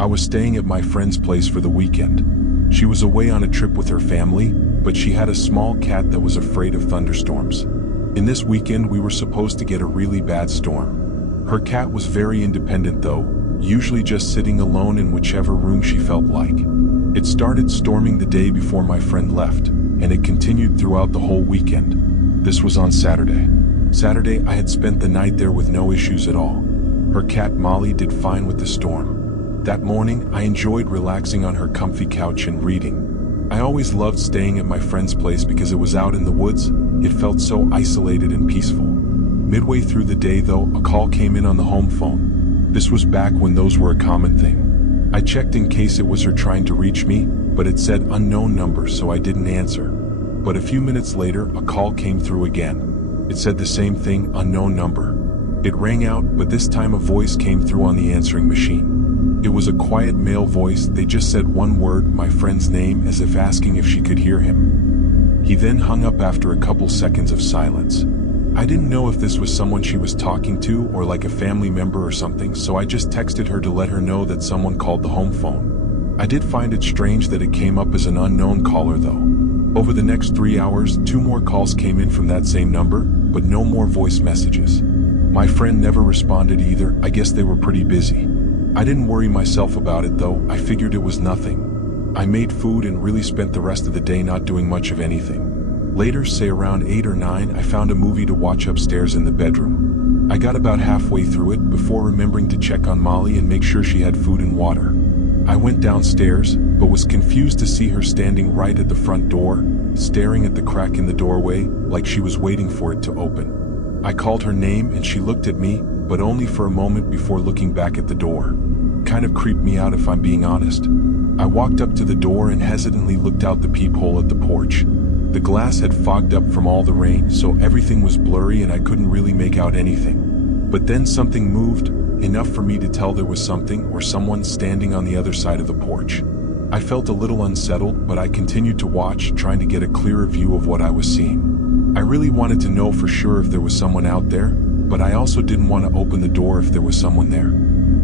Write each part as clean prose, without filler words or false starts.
I was staying at my friend's place for the weekend. She was away on a trip with her family, but she had a small cat that was afraid of thunderstorms. In this weekend, we were supposed to get a really bad storm. Her cat was very independent though, usually just sitting alone in whichever room she felt like. It started storming the day before my friend left, and it continued throughout the whole weekend. This was on Saturday. Saturday, I had spent the night there with no issues at all. Her cat Molly did fine with the storm. That morning, I enjoyed relaxing on her comfy couch and reading. I always loved staying at my friend's place because it was out in the woods. It felt so isolated and peaceful. Midway through the day though, a call came in on the home phone. This was back when those were a common thing. I checked in case it was her trying to reach me, but it said unknown number, so I didn't answer. But a few minutes later, a call came through again. It said the same thing, unknown number. It rang out, but this time a voice came through on the answering machine. It was a quiet male voice. They just said one word, my friend's name, as if asking if she could hear him. He then hung up after a couple seconds of silence. I didn't know if this was someone she was talking to or like a family member or something, so I just texted her to let her know that someone called the home phone. I did find it strange that it came up as an unknown caller though. Over the next 3 hours, 2 more calls came in from that same number, but no more voice messages. My friend never responded either. I guess they were pretty busy. I didn't worry myself about it though. I figured it was nothing. I made food and really spent the rest of the day not doing much of anything. Later, say around 8 or 9, I found a movie to watch upstairs in the bedroom. I got about halfway through it before remembering to check on Molly and make sure she had food and water. I went downstairs, but was confused to see her standing right at the front door, staring at the crack in the doorway, like she was waiting for it to open. I called her name and she looked at me, but only for a moment before looking back at the door. Kind of creeped me out if I'm being honest. I walked up to the door and hesitantly looked out the peephole at the porch. The glass had fogged up from all the rain, so everything was blurry and I couldn't really make out anything. But then something moved, enough for me to tell there was something or someone standing on the other side of the porch. I felt a little unsettled, but I continued to watch, trying to get a clearer view of what I was seeing. I really wanted to know for sure if there was someone out there, but I also didn't want to open the door if there was someone there.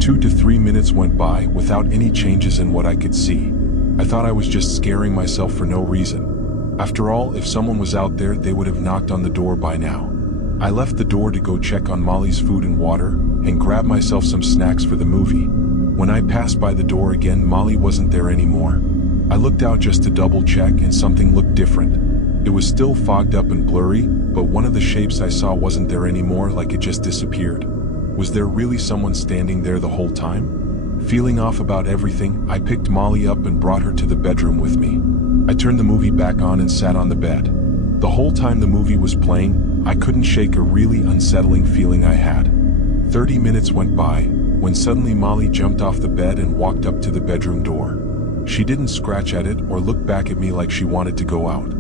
2 to 3 minutes went by without any changes in what I could see. I thought I was just scaring myself for no reason. After all, if someone was out there, they would have knocked on the door by now. I left the door to go check on Molly's food and water, and grab myself some snacks for the movie. When I passed by the door again, Molly wasn't there anymore. I looked out just to double check and something looked different. It was still fogged up and blurry, but one of the shapes I saw wasn't there anymore, like it just disappeared. Was there really someone standing there the whole time? Feeling off about everything, I picked Molly up and brought her to the bedroom with me. I turned the movie back on and sat on the bed. The whole time the movie was playing, I couldn't shake a really unsettling feeling I had. 30 minutes went by, when suddenly Molly jumped off the bed and walked up to the bedroom door. She didn't scratch at it or look back at me like she wanted to go out.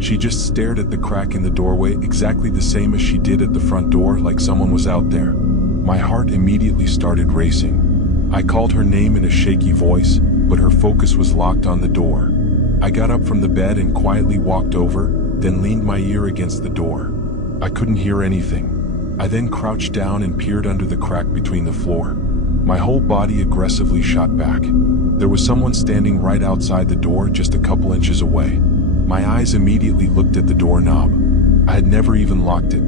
She just stared at the crack in the doorway exactly the same as she did at the front door, like someone was out there. My heart immediately started racing. I called her name in a shaky voice, but her focus was locked on the door. I got up from the bed and quietly walked over, then leaned my ear against the door. I couldn't hear anything. I then crouched down and peered under the crack between the floor. My whole body aggressively shot back. There was someone standing right outside the door, just a couple inches away. My eyes immediately looked at the doorknob. I had never even locked it.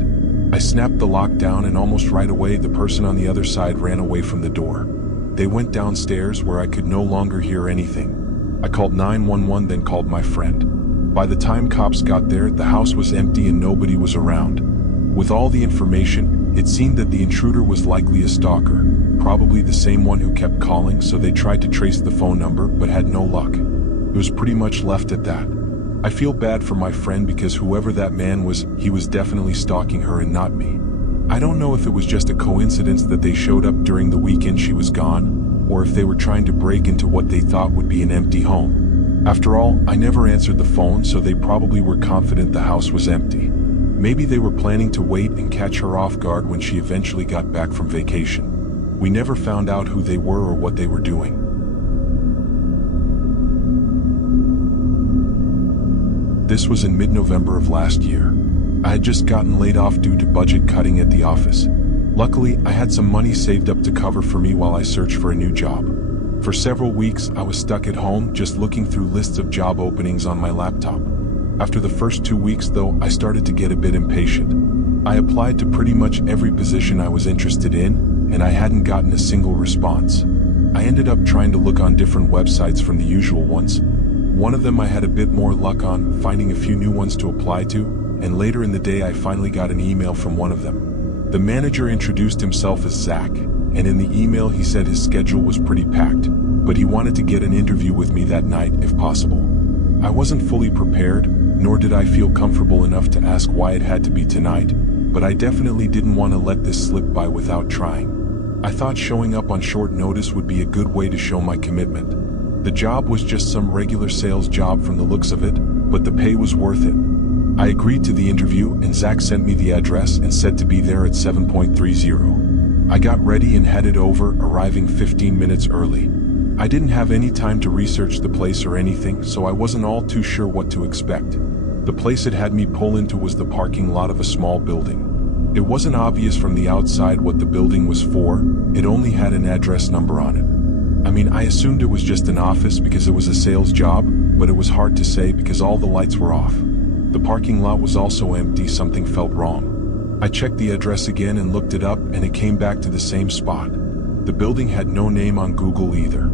I snapped the lock down and almost right away the person on the other side ran away from the door. They went downstairs where I could no longer hear anything. I called 911, then called my friend. By the time cops got there, the house was empty and nobody was around. With all the information, it seemed that the intruder was likely a stalker, probably the same one who kept calling, so they tried to trace the phone number but had no luck. It was pretty much left at that. I feel bad for my friend because whoever that man was, he was definitely stalking her and not me. I don't know if it was just a coincidence that they showed up during the weekend she was gone, or if they were trying to break into what they thought would be an empty home. After all, I never answered the phone, so they probably were confident the house was empty. Maybe they were planning to wait and catch her off guard when she eventually got back from vacation. We never found out who they were or what they were doing. This was in mid-November of last year. I had just gotten laid off due to budget cutting at the office. Luckily, I had some money saved up to cover for me while I searched for a new job. For several weeks, I was stuck at home just looking through lists of job openings on my laptop. After the first 2 weeks though, I started to get a bit impatient. I applied to pretty much every position I was interested in, and I hadn't gotten a single response. I ended up trying to look on different websites from the usual ones. One of them I had a bit more luck on, finding a few new ones to apply to, and later in the day I finally got an email from one of them. The manager introduced himself as Zach, and in the email he said his schedule was pretty packed, but he wanted to get an interview with me that night if possible. I wasn't fully prepared, nor did I feel comfortable enough to ask why it had to be tonight, but I definitely didn't want to let this slip by without trying. I thought showing up on short notice would be a good way to show my commitment. The job was just some regular sales job from the looks of it, but the pay was worth it. I agreed to the interview, and Zach sent me the address and said to be there at 7:30. I got ready and headed over, arriving 15 minutes early. I didn't have any time to research the place or anything, so I wasn't all too sure what to expect. The place it had me pull into was the parking lot of a small building. It wasn't obvious from the outside what the building was for, it only had an address number on it. I mean, I assumed it was just an office because it was a sales job, but it was hard to say because all the lights were off. The parking lot was also empty, something felt wrong. I checked the address again and looked it up, and it came back to the same spot. The building had no name on Google either.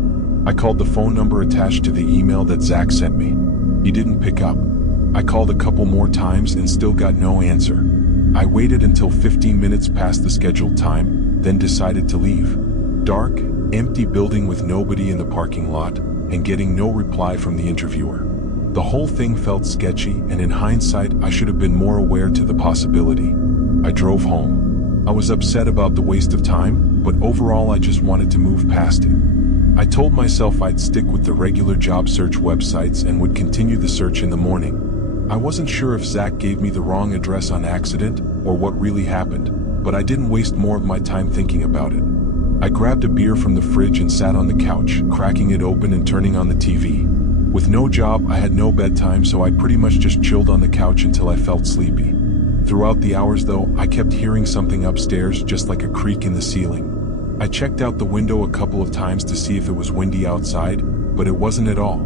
I called the phone number attached to the email that Zach sent me. He didn't pick up. I called a couple more times and still got no answer. I waited until 15 minutes past the scheduled time, then decided to leave. Dark, empty building with nobody in the parking lot, and getting no reply from the interviewer. The whole thing felt sketchy, and in hindsight, I should have been more aware to the possibility. I drove home. I was upset about the waste of time, but overall I just wanted to move past it. I told myself I'd stick with the regular job search websites and would continue the search in the morning. I wasn't sure if Zach gave me the wrong address on accident or what really happened, but I didn't waste more of my time thinking about it. I grabbed a beer from the fridge and sat on the couch, cracking it open and turning on the TV. With no job, I had no bedtime, so I pretty much just chilled on the couch until I felt sleepy. Throughout the hours though, I kept hearing something upstairs, just like a creak in the ceiling. I checked out the window a couple of times to see if it was windy outside, but it wasn't at all.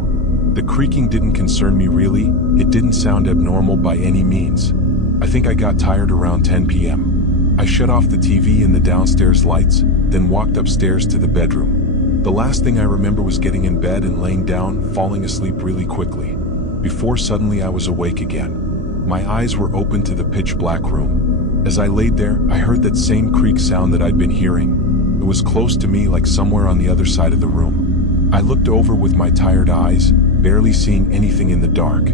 The creaking didn't concern me really, it didn't sound abnormal by any means. I think I got tired around 10 p.m. I shut off the TV and the downstairs lights, then walked upstairs to the bedroom. The last thing I remember was getting in bed and laying down, falling asleep really quickly. Before suddenly I was awake again. My eyes were open to the pitch black room. As I laid there, I heard that same creak sound that I'd been hearing. It was close to me, like somewhere on the other side of the room. I looked over with my tired eyes, barely seeing anything in the dark.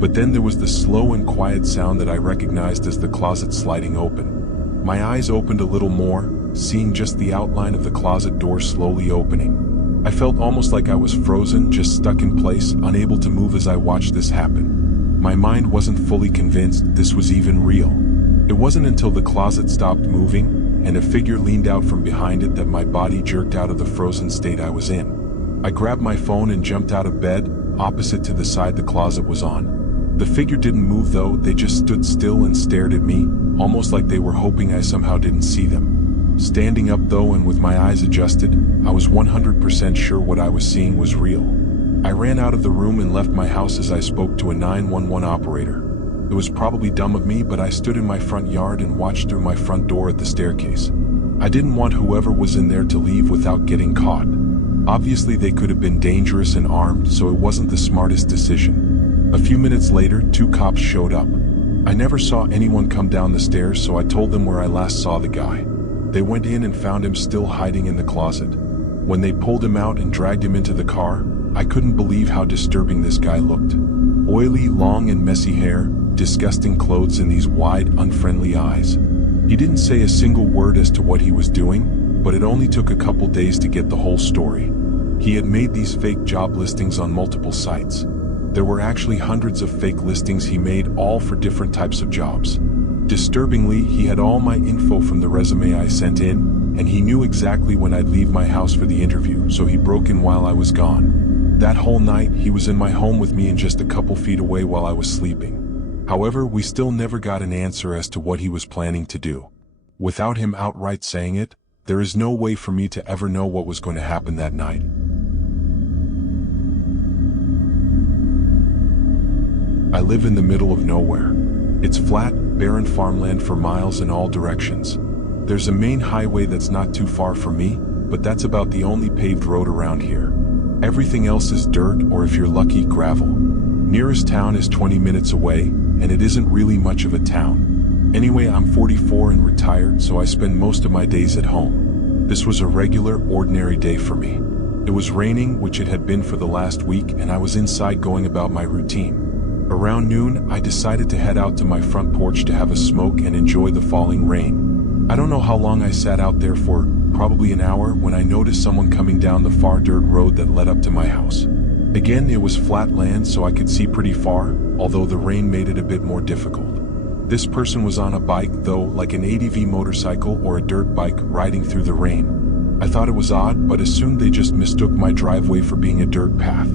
But then there was the slow and quiet sound that I recognized as the closet sliding open. My eyes opened a little more, seeing just the outline of the closet door slowly opening. I felt almost like I was frozen, just stuck in place, unable to move as I watched this happen. My mind wasn't fully convinced this was even real. It wasn't until the closet stopped moving, and a figure leaned out from behind it that my body jerked out of the frozen state I was in. I grabbed my phone and jumped out of bed, opposite to the side the closet was on. The figure didn't move though, they just stood still and stared at me, almost like they were hoping I somehow didn't see them. Standing up though, and with my eyes adjusted, I was 100% sure what I was seeing was real. I ran out of the room and left my house as I spoke to a 911 operator. It was probably dumb of me, but I stood in my front yard and watched through my front door at the staircase. I didn't want whoever was in there to leave without getting caught. Obviously they could have been dangerous and armed, so it wasn't the smartest decision. A few minutes later, 2 cops showed up. I never saw anyone come down the stairs, so I told them where I last saw the guy. They went in and found him still hiding in the closet. When they pulled him out and dragged him into the car, I couldn't believe how disturbing this guy looked. Oily, long and messy hair, disgusting clothes, and these wide, unfriendly eyes. He didn't say a single word as to what he was doing, but it only took a couple days to get the whole story. He had made these fake job listings on multiple sites. There were actually hundreds of fake listings he made, all for different types of jobs. Disturbingly, he had all my info from the resume I sent in, and he knew exactly when I'd leave my house for the interview, so he broke in while I was gone. That whole night, he was in my home with me and just a couple feet away while I was sleeping. However, we still never got an answer as to what he was planning to do. Without him outright saying it, there is no way for me to ever know what was going to happen that night. I live in the middle of nowhere. It's flat, barren farmland for miles in all directions. There's a main highway that's not too far from me, but that's about the only paved road around here. Everything else is dirt, or if you're lucky, gravel. Nearest town is 20 minutes away, and it isn't really much of a town. Anyway, I'm 44 and retired, so I spend most of my days at home. This was a regular, ordinary day for me. It was raining, which it had been for the last week, and I was inside going about my routine. Around noon, I decided to head out to my front porch to have a smoke and enjoy the falling rain. I don't know how long I sat out there for, probably an hour, when I noticed someone coming down the far dirt road that led up to my house. Again, it was flat land, so I could see pretty far, although the rain made it a bit more difficult. This person was on a bike, though, like an ATV motorcycle or a dirt bike, riding through the rain. I thought it was odd, but assumed they just mistook my driveway for being a dirt path.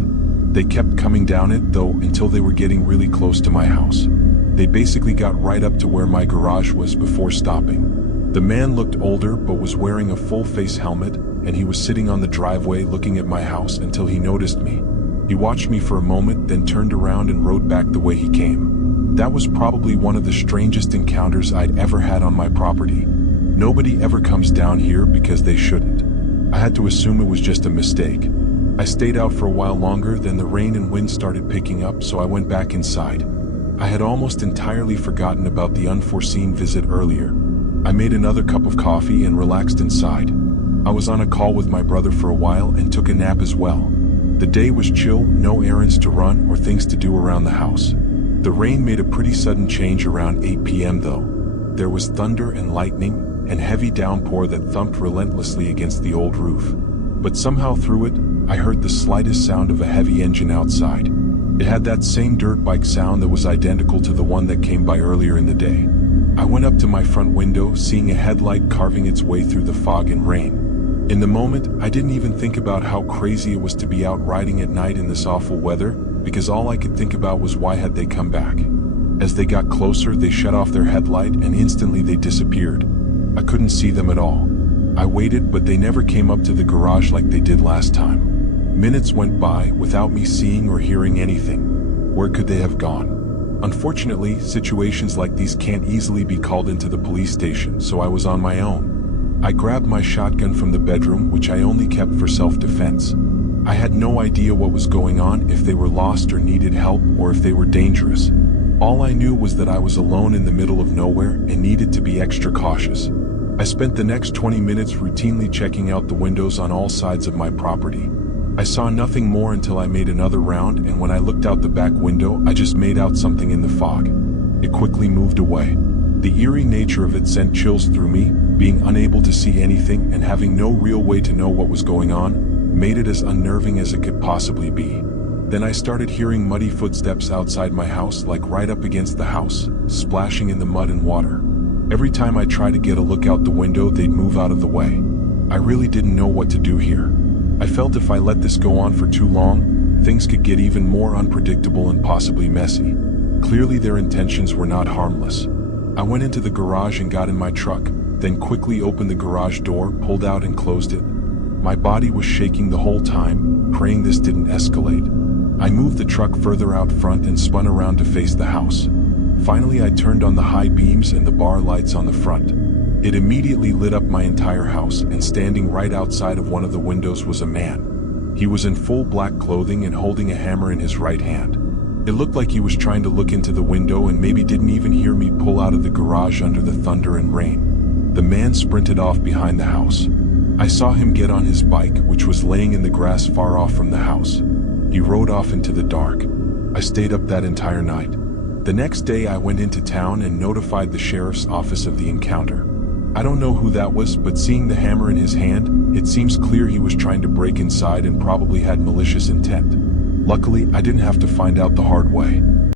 They kept coming down it, though, until they were getting really close to my house. They basically got right up to where my garage was before stopping. The man looked older but was wearing a full-face helmet, and he was sitting on the driveway looking at my house until he noticed me. He watched me for a moment, then turned around and rode back the way he came. That was probably one of the strangest encounters I'd ever had on my property. Nobody ever comes down here because they shouldn't. I had to assume it was just a mistake. I stayed out for a while longer, then the rain and wind started picking up, so I went back inside. I had almost entirely forgotten about the unforeseen visit earlier. I made another cup of coffee and relaxed inside. I was on a call with my brother for a while and took a nap as well. The day was chill, no errands to run or things to do around the house. The rain made a pretty sudden change around 8 p.m. though. There was thunder and lightning, and heavy downpour that thumped relentlessly against the old roof. But somehow through it, I heard the slightest sound of a heavy engine outside. It had that same dirt bike sound that was identical to the one that came by earlier in the day. I went up to my front window, seeing a headlight carving its way through the fog and rain. In the moment, I didn't even think about how crazy it was to be out riding at night in this awful weather, because all I could think about was why had they come back. As they got closer, they shut off their headlight and instantly they disappeared. I couldn't see them at all. I waited, but they never came up to the garage like they did last time. Minutes went by without me seeing or hearing anything. Where could they have gone? Unfortunately, situations like these can't easily be called into the police station, so I was on my own. I grabbed my shotgun from the bedroom, which I only kept for self-defense. I had no idea what was going on, if they were lost or needed help, or if they were dangerous. All I knew was that I was alone in the middle of nowhere and needed to be extra cautious. I spent the next 20 minutes routinely checking out the windows on all sides of my property. I saw nothing more until I made another round, and when I looked out the back window, I just made out something in the fog. It quickly moved away. The eerie nature of it sent chills through me. Being unable to see anything and having no real way to know what was going on made it as unnerving as it could possibly be. Then I started hearing muddy footsteps outside my house, like right up against the house, splashing in the mud and water. Every time I tried to get a look out the window, they'd move out of the way. I really didn't know what to do here. I felt if I let this go on for too long, things could get even more unpredictable and possibly messy. Clearly their intentions were not harmless. I went into the garage and got in my truck, then quickly opened the garage door, pulled out and closed it. My body was shaking the whole time, praying this didn't escalate. I moved the truck further out front and spun around to face the house. Finally, I turned on the high beams and the bar lights on the front. It immediately lit up my entire house, and standing right outside of one of the windows was a man. He was in full black clothing and holding a hammer in his right hand. It looked like he was trying to look into the window and maybe didn't even hear me pull out of the garage under the thunder and rain. The man sprinted off behind the house. I saw him get on his bike, which was laying in the grass far off from the house. He rode off into the dark. I stayed up that entire night. The next day I went into town and notified the sheriff's office of the encounter. I don't know who that was, but seeing the hammer in his hand, it seems clear he was trying to break inside and probably had malicious intent. Luckily, I didn't have to find out the hard way.